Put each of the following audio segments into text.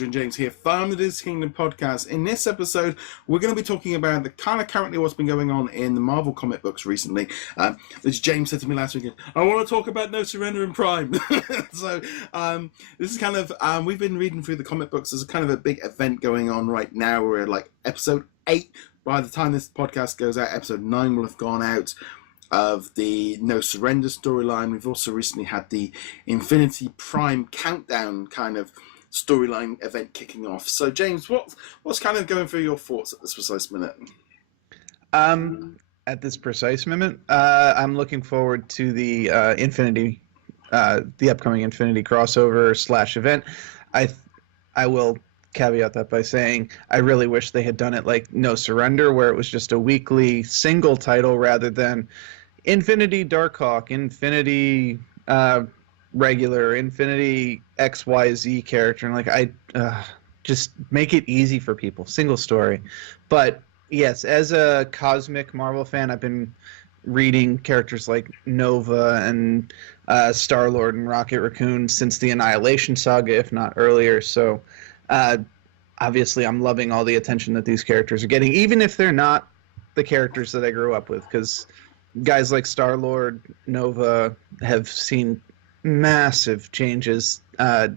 And James here from the DisKingdom Podcast. In this episode, we're going to be talking about the kind of currently what's been going on in the Marvel comic books recently. As James said to me last week, I want to talk about No Surrender in Prime. So this is kind of, we've been reading through the comic books. There's kind of a big event going on right now. We're at like episode 8. By the time this podcast goes out, episode 9 will have gone out of the No Surrender storyline. We've also recently had the Infinity Prime countdown kind of storyline event kicking off. So James, what's kind of going through your thoughts at this precise minute? At this precise moment, I'm looking forward to the the upcoming Infinity crossover / event. I will caveat that by saying I really wish they had done it like No Surrender, where it was just a weekly single title rather than Infinity Darkhawk, Infinity regular, Infinity XYZ character, and like I just make it easy for people, single story. But yes, as a cosmic Marvel fan, I've been reading characters like Nova and Star-Lord and Rocket Raccoon since the Annihilation Saga, if not earlier. So obviously I'm loving all the attention that these characters are getting, even if they're not the characters that I grew up with, because guys like Star-Lord, Nova have seen massive changes, because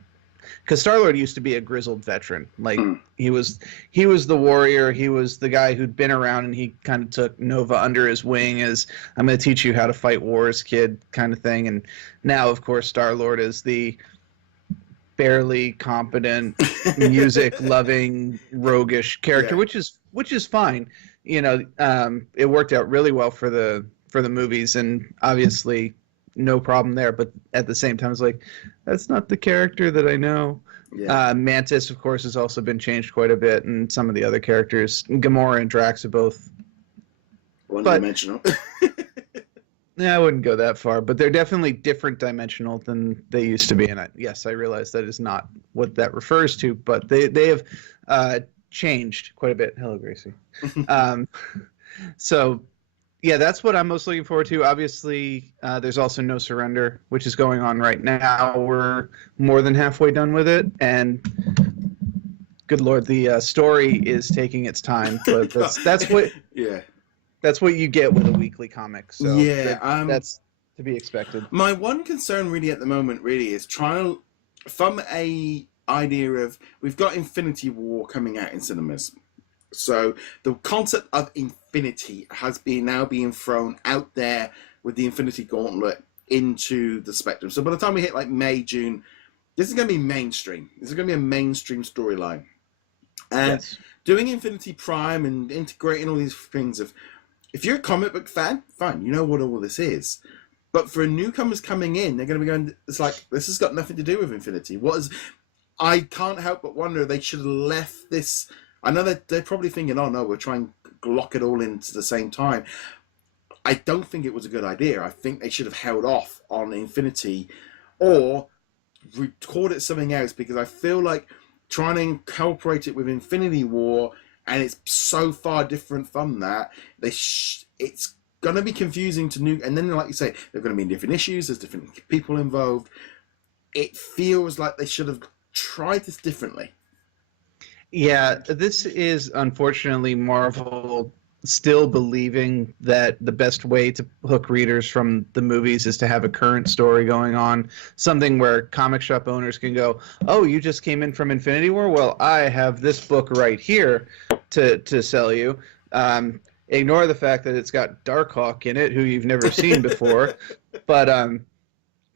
Star-Lord used to be a grizzled veteran. Like he was the warrior, he was the guy who'd been around, and he kind of took Nova under his wing as, I'm going to teach you how to fight wars, kid, kind of thing. And now, of course, Star-Lord is the barely competent, music-loving, roguish character, Yeah. which is fine. You know, it worked out really well for the movies, and obviously no problem there, but at the same time it's like, that's not the character that I know. Yeah. Mantis, of course, has also been changed quite a bit, and some of the other characters, Gamora and Drax, are both one-dimensional. Yeah, I wouldn't go that far, but they're definitely different dimensional than they used to be, and yes, I realize that is not what that refers to, but they have changed quite a bit. Hello, Gracie. So yeah, that's what I'm most looking forward to. Obviously, there's also No Surrender, which is going on right now. We're more than halfway done with it, and good Lord, the story is taking its time. But that's what that's what you get with a weekly comic. So yeah, that's to be expected. My one concern really at the moment really is trying to, from a idea of, we've got Infinity War coming out in cinemas. So the concept of infinity has been now being thrown out there with the Infinity Gauntlet into the spectrum. So by the time we hit like May, June, this is going to be mainstream. This is going to be a mainstream storyline. And doing Infinity Prime and integrating all these things of, if you're a comic book fan, fine, you know what all this is. But for newcomers coming in, they're going to be going, it's like, this has got nothing to do with Infinity. I can't help but wonder, they should have left this. I know that they're probably thinking, oh no, we're trying to lock it all into the same time. I don't think it was a good idea. I think they should have held off on Infinity or recorded something else, because I feel like trying to incorporate it with Infinity War, and it's so far different from that, it's going to be confusing to new. And then, like you say, they're going to be in different issues, there's different people involved. It feels like they should have tried this differently. Yeah, this is unfortunately Marvel still believing that the best way to hook readers from the movies is to have a current story going on, something where comic shop owners can go, oh, you just came in from Infinity War? Well, I have this book right here to sell you. Ignore the fact that it's got Darkhawk in it, who you've never seen before. But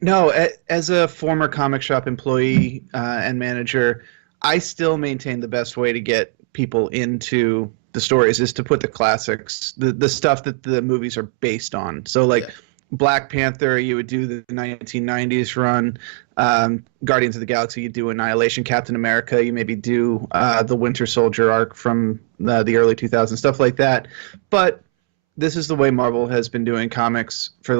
no, as a former comic shop employee and manager, I still maintain the best way to get people into the stories is to put the classics, the stuff that the movies are based on. So like Black Panther, you would do the 1990s run. Guardians of the Galaxy, you do Annihilation. Captain America, you maybe do the Winter Soldier arc from the early 2000s, stuff like that. But this is the way Marvel has been doing comics for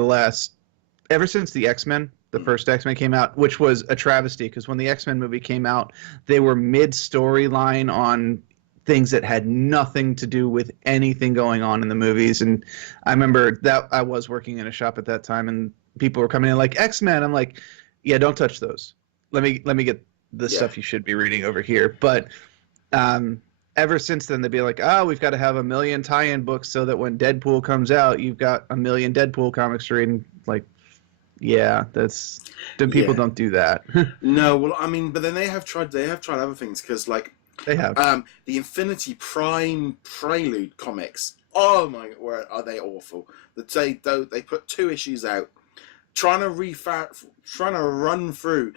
ever since the X-Men. The first X-Men came out, which was a travesty, because when the X-Men movie came out, they were mid-storyline on things that had nothing to do with anything going on in the movies. And I remember that I was working in a shop at that time, and people were coming in like, X-Men. I'm like, yeah, don't touch those. Let me get the stuff you should be reading over here. But ever since then, they'd be like, oh, we've got to have 1 million tie-in books so that when Deadpool comes out, you've got 1 million Deadpool comics to read. And like, yeah, people don't do that. No, well, I mean, but then they have tried other things, because like they have the Infinity Prime Prelude comics. Oh my, are they awful? They put 2 issues out, trying to run through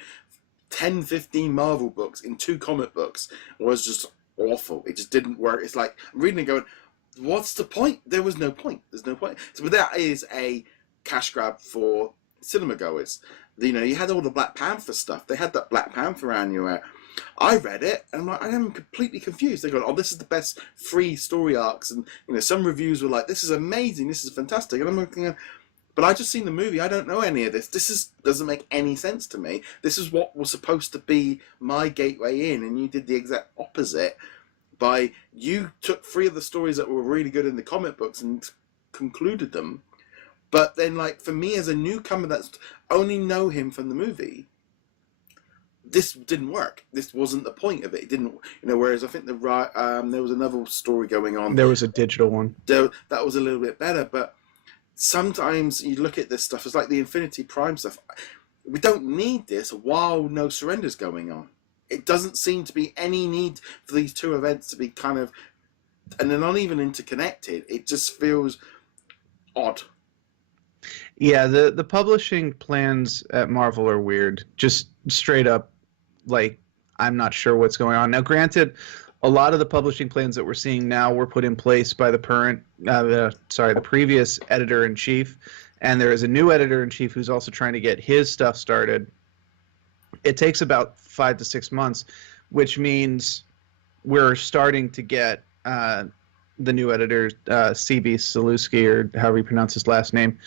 10, 15 Marvel books in 2 comic books was just awful. It just didn't work. It's like I'm reading and going, what's the point? There was no point. There's no point. So, but that is a cash grab for cinema goers. You know, you had all the Black Panther stuff. They had that Black Panther annual. I read it, and I'm like, I am completely confused. They go, oh, this is the best 3 story arcs, and you know, some reviews were like, this is amazing, this is fantastic, and I'm looking, but I just seen the movie. I don't know any of this. Doesn't make any sense to me. This is what was supposed to be my gateway in, and you did the exact opposite. You took 3 of the stories that were really good in the comic books and concluded them. But then, like, for me as a newcomer that's only know him from the movie, this didn't work. This wasn't the point of it. It didn't, you know. Whereas I think there was another story going on. There was a digital one. That was a little bit better. But sometimes you look at this stuff. It's like the Infinity Prime stuff. We don't need this while No Surrender's going on. It doesn't seem to be any need for these 2 events to be kind of, and they're not even interconnected. It just feels odd. Yeah, the publishing plans at Marvel are weird. Just straight up, like, I'm not sure what's going on. Now, granted, a lot of the publishing plans that we're seeing now were put in place by the previous editor-in-chief, and there is a new editor-in-chief who's also trying to get his stuff started. It takes about 5 to 6 months, which means we're starting to get the new editor, C.B. Saluski, or however you pronounce his last name.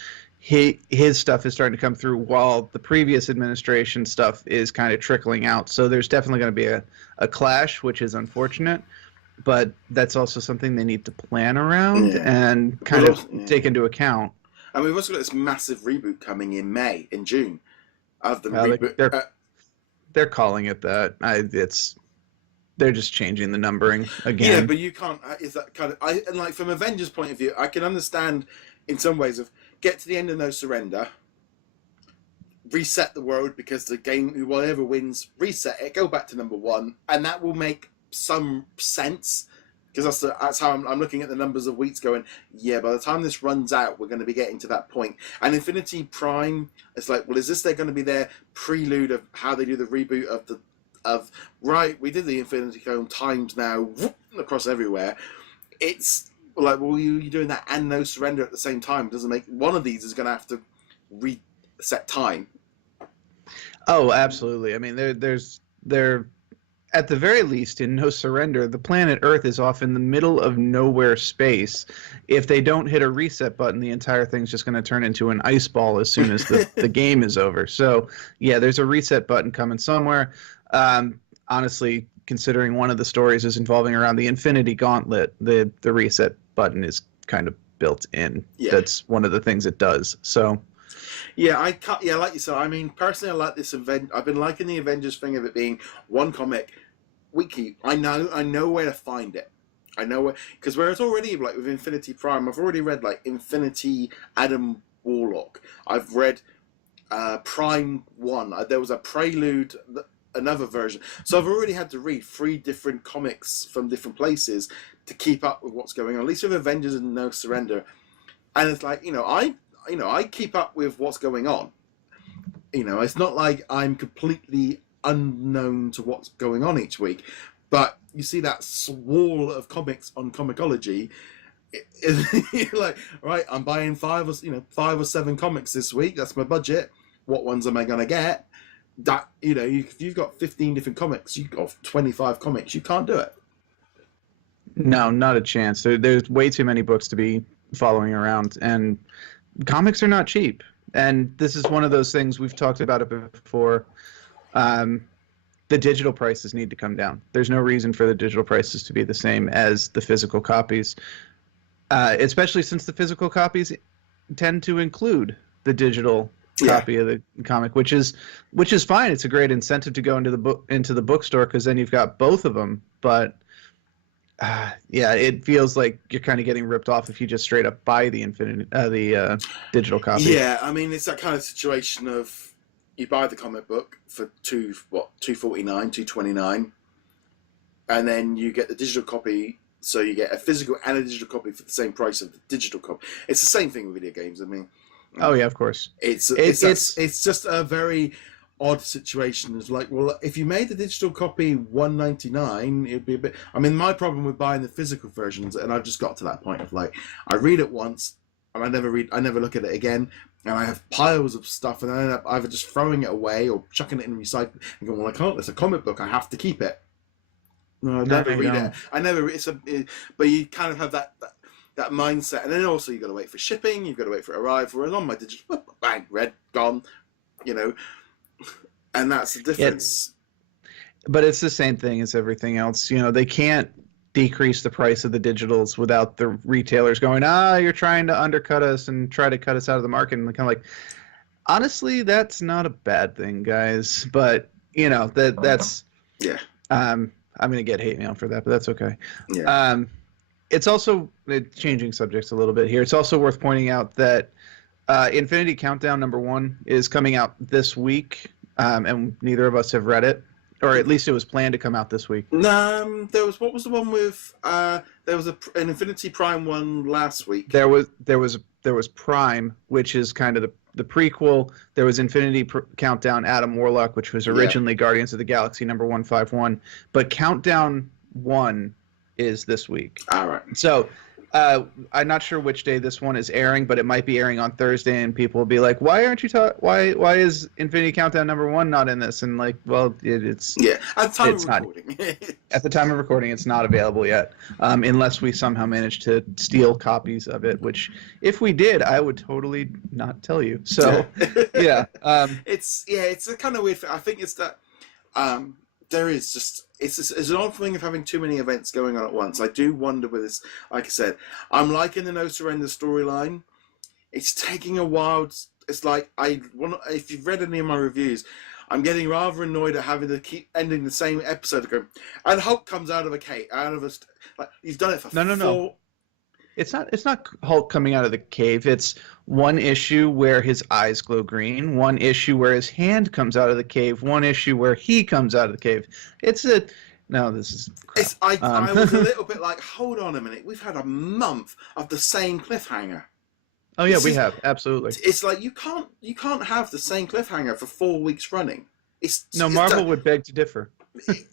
His stuff is starting to come through, while the previous administration stuff is kind of trickling out. So there's definitely going to be a clash, which is unfortunate, but that's also something they need to plan around and kind of take into account. And we've also got this massive reboot coming in June of the reboot. They're calling it that. They're just changing the numbering again. Yeah, but you can't. Is that kind of? And like from Avengers' point of view, I can understand in some ways of get to the end of No Surrender, reset the world, because the game, whatever wins, reset it, go back to number 1, and that will make some sense. Because that's how I'm looking at the numbers of weeks going, yeah, by the time this runs out, we're going to be getting to that point. And Infinity Prime, it's like, well, is this going to be their prelude of how they do the reboot right, we did the Infinity Cone times now, whoop, across everywhere. It's like, well, you're doing that and No Surrender at the same time. Doesn't make, one of these is going to have to reset time. Oh, absolutely. I mean, they're at the very least, in No Surrender, the planet Earth is off in the middle of nowhere space. If they don't hit a reset button, the entire thing's just going to turn into an ice ball as soon as the game is over. So, yeah, there's a reset button coming somewhere. Honestly, considering one of the stories is involving around the Infinity Gauntlet, the reset button is kind of built in. Yeah. That's one of the things it does. So... Yeah, like you said, I mean, personally, I like this event. I've been liking the Avengers thing of it being one comic weekly. I know where to find it. I know where, because whereas already, like with Infinity Prime, I've already read like Infinity Adam Warlock. I've read Prime 1. There was a Prelude, another version. So I've already had to read 3 different comics from different places to keep up with what's going on. At least with Avengers and No Surrender. And it's like, I keep up with what's going on. It's not like I'm completely unknown to what's going on each week. But you see that wall of comics on Comixology, you're like, right, I'm buying 5 or 7 comics this week. That's my budget. What ones am I going to get? That, if you've got 15 different comics, you've got 25 comics, you can't do it. No, not a chance. There's way too many books to be following around, and comics are not cheap. And this is one of those things, we've talked about it before. The digital prices need to come down. There's no reason for the digital prices to be the same as the physical copies, especially since the physical copies tend to include the digital copy of the comic, which is fine. It's a great incentive to go into the bookstore because then you've got both of them. But yeah, it feels like you're kind of getting ripped off if you just straight up buy the digital copy. Yeah, I mean, it's that kind of situation of you buy the comic book for $2.49, $2.29, and then you get the digital copy. So you get a physical and a digital copy for the same price of the digital copy. It's the same thing with video games. I mean, oh yeah, of course. It's just a very odd situation. It's like, well, if you made the digital copy $1.99, it'd be a bit. I mean, my problem with buying the physical versions, and I've just got to that point of like, I read it once, and I never look at it again, and I have piles of stuff, and I end up either just throwing it away or chucking it in recycling and going, well, I can't. It's a comic book. I have to keep it. No, I never read it. I never. But you kind of have that mindset, and then also you've got to wait for shipping. You've got to wait for it to arrive. Whereas on my digital, bang, read, gone. You know, and that's the difference. But it's the same thing as everything else. You know, they can't decrease the price of the digitals without the retailers going, you're trying to undercut us and try to cut us out of the market. And kind of like, honestly, that's not a bad thing, guys. But you know that's yeah. I'm going to get hate mail for that, but that's okay. Yeah. It's also changing subjects a little bit here. It's also worth pointing out that Infinity Countdown #1 is coming out this week, and neither of us have read it, or at least it was planned to come out this week. What was the one with? There was an Infinity Prime one last week. There was Prime, which is kind of the prequel. There was Infinity Countdown Adam Warlock, which was originally Guardians of the Galaxy #151, but Countdown 1 is this week. All right. So I'm not sure which day this one is airing, but it might be airing on Thursday, and people will be like, "Why aren't you why is Infinity Countdown #1 not in this?" And like, well, it's at the time of recording. At the time of recording, it's not available yet, unless we somehow manage to steal copies of it. Which, if we did, I would totally not tell you. So, yeah, it's a kind of weird thing. I think it's that there is just it's an odd thing of having too many events going on at once. I do wonder with this. Like I said, I'm liking the No Surrender storyline. It's taking a while. It's like if you've read any of my reviews, I'm getting rather annoyed at having to keep ending the same episode. And Hulk comes out of a cave, like you've done it for No. It's not Hulk coming out of the cave. It's one issue where his eyes glow green, one issue where his hand comes out of the cave, one issue where he comes out of the cave. This is crap. I was a little bit like, hold on a minute, we've had a month of the same cliffhanger. Oh yeah, we have, absolutely. It's like you can't have the same cliffhanger for 4 weeks running. Marvel would beg to differ.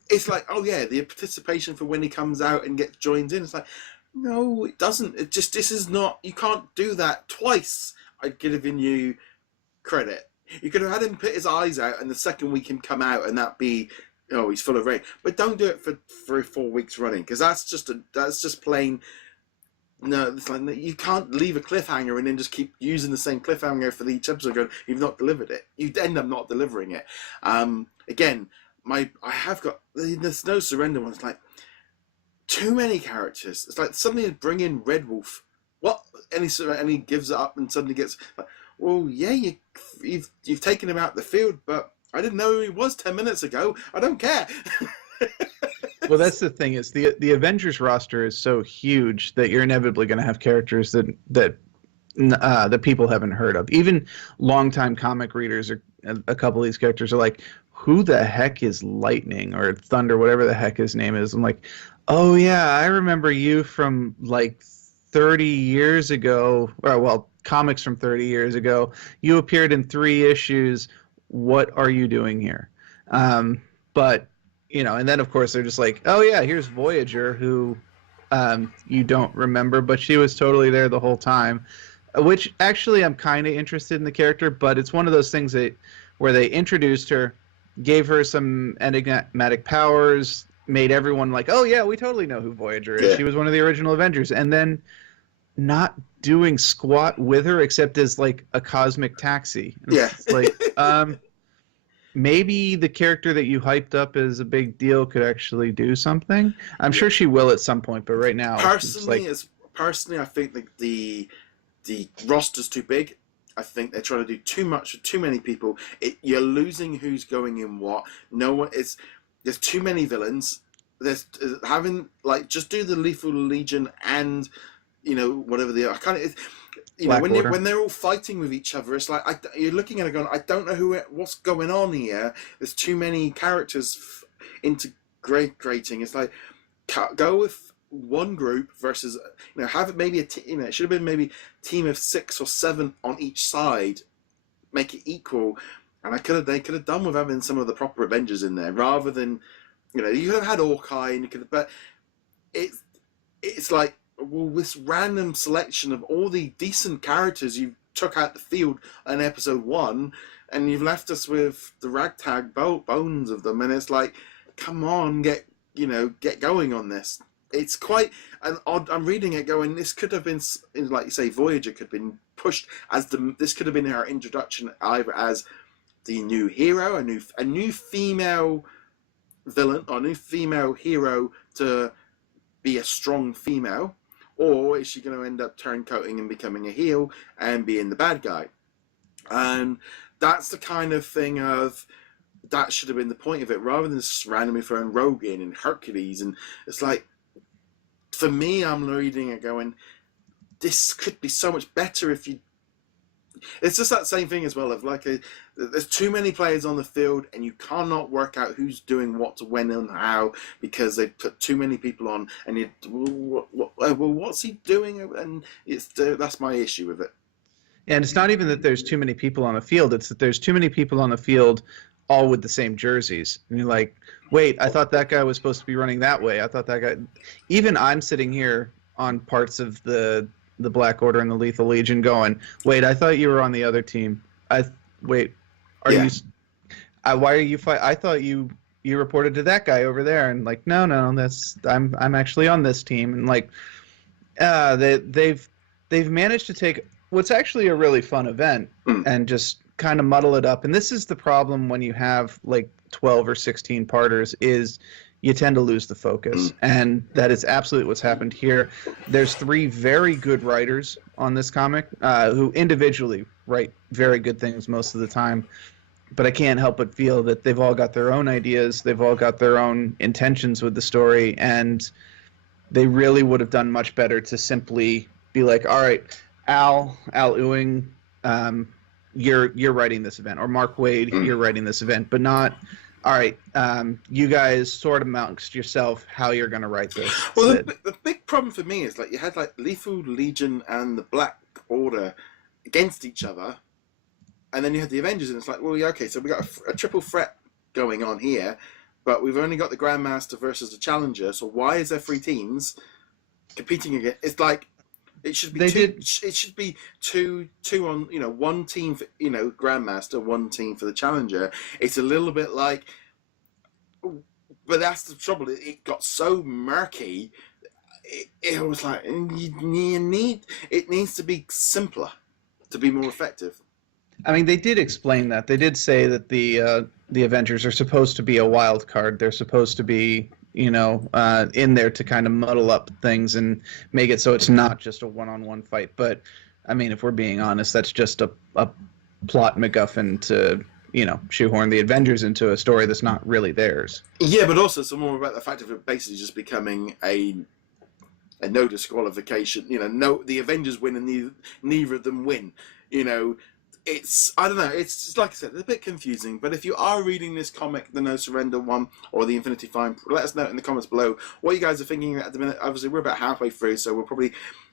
It's like, oh yeah, the participation for when he comes out and gets joined in. It's like, no, it doesn't. This is not. You can't do that twice. I've given you credit. You could have had him put his eyes out, and the second week him come out, and that be, he's full of rain. But don't do it for 3 or 4 weeks running, because that's just plain. No, it's like you can't leave a cliffhanger and then just keep using the same cliffhanger for each episode. Going, you've not delivered it. You end up not delivering it. Again, I have got there's No Surrender one. It's like, too many characters. It's like suddenly bring in Red Wolf. What? And he gives it up and suddenly gets like, well, yeah, you've taken him out the field, but I didn't know who he was 10 minutes ago. I don't care. Well, that's the thing is the Avengers roster is so huge that you're inevitably going to have characters that people haven't heard of. Even longtime comic readers or a couple of these characters are like, who the heck is Lightning or Thunder, whatever the heck his name is? I'm like, oh yeah, I remember you from like 30 years ago. Well, comics from 30 years ago. You appeared in 3 issues. What are you doing here? But and then of course they're just like, oh yeah, here's Voyager, who you don't remember, but she was totally there the whole time. Which actually I'm kind of interested in the character, but it's one of those things where they introduced her, gave her some enigmatic powers, made everyone like, oh yeah, we totally know who Voyager is. Yeah. She was one of the original Avengers, and then not doing squat with her except as like a cosmic taxi. Yeah. It's like, maybe the character that you hyped up as a big deal could actually do something. I'm sure she will at some point, but right now, personally, I think the roster's too big. I think they're trying to do too much with too many people. You're losing who's going in what. No one is. There's too many villains. There's having like just do the Lethal Legion and whatever the I kind of when they're all fighting with each other. It's like you're looking at it going, I don't know what's going on here. There's too many characters integrating. It's like go with one group versus have it maybe it should have been maybe a team of 6 or 7 on each side, make it equal, and they could have done with having some of the proper Avengers in there rather than you could have had Hawkeye and but it's like, well, this random selection of all the decent characters you took out the field in episode 1 and you've left us with the ragtag bones of them, and it's like, come on, get going on this. It's quite an odd. I'm reading it going, this could have been, like you say, Voyager could have been pushed as this could have been our introduction either as the new hero, a new female villain or a new female hero to be a strong female, or is she going to end up turncoating and becoming a heel and being the bad guy? And that's the kind of thing of that should have been the point of it, rather than just randomly throwing Rogue in and Hercules. And it's like, for me, I'm reading it going, this could be so much better if you... It's just that same thing as well of like there's too many players on the field and you cannot work out who's doing what to when and how because they've put too many people on, and what's he doing? And that's my issue with it. And it's not even that there's too many people on the field, it's that there's too many people on the field all with the same jerseys. And you're like, wait, I thought that guy was supposed to be running that way. I thought that guy... Even I'm sitting here on parts of the Black Order and the Lethal Legion going, wait, I thought you were on the other team. Why are you I thought you reported to that guy over there. And like, no, I'm actually on this team. And like, they've managed to take what's actually a really fun event and just kind of muddle it up. And this is the problem when you have like 12 or 16 parters, is you tend to lose the focus. And that is absolutely what's happened here. There's 3 very good writers on this comic who individually write very good things most of the time. But I can't help but feel that they've all got their own ideas. They've all got their own intentions with the story. And they really would have done much better to simply be like, all right, Al Ewing, you're writing this event, or Mark Waid, you're writing this event, but not, all right, you guys sort amongst yourself how you're going to write this. Well, the big problem for me is like you had like Lethal Legion and the Black Order against each other, and then you had the Avengers, and it's like, well, yeah, okay, so we got a triple threat going on here, but we've only got the Grandmaster versus the Challenger, so why is there 3 teams competing against? It's like, it should be it should be two on, one team for, Grandmaster, one team for the Challenger. It's a little bit like, but that's the trouble. It got so murky. It was like, it needs to be simpler to be more effective. I mean, they did explain that. They did say that the Avengers are supposed to be a wild card. They're supposed to be, in there to kind of muddle up things and make it so it's not just a one-on-one fight. But, I mean, if we're being honest, that's just a plot MacGuffin to, shoehorn the Avengers into a story that's not really theirs. Yeah, but also it's more about the fact of it basically just becoming a no disqualification. The Avengers win and neither of them win. It's, I don't know, it's just, like I said, it's a bit confusing, but if you are reading this comic, the No Surrender one, or the Infinity Fine, let us know in the comments below what you guys are thinking at the minute. Obviously, we're about halfway through, so we'll probably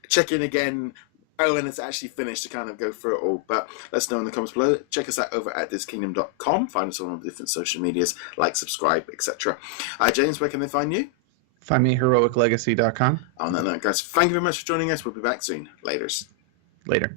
check in again when it's actually finished to kind of go through it all, but let us know in the comments below. Check us out over at DisKingdom.com, find us on all the different social medias, like, subscribe, etc. James, where can they find you? Find me at HeroicLegacy.com. On that note, guys, thank you very much for joining us. We'll be back soon. Later.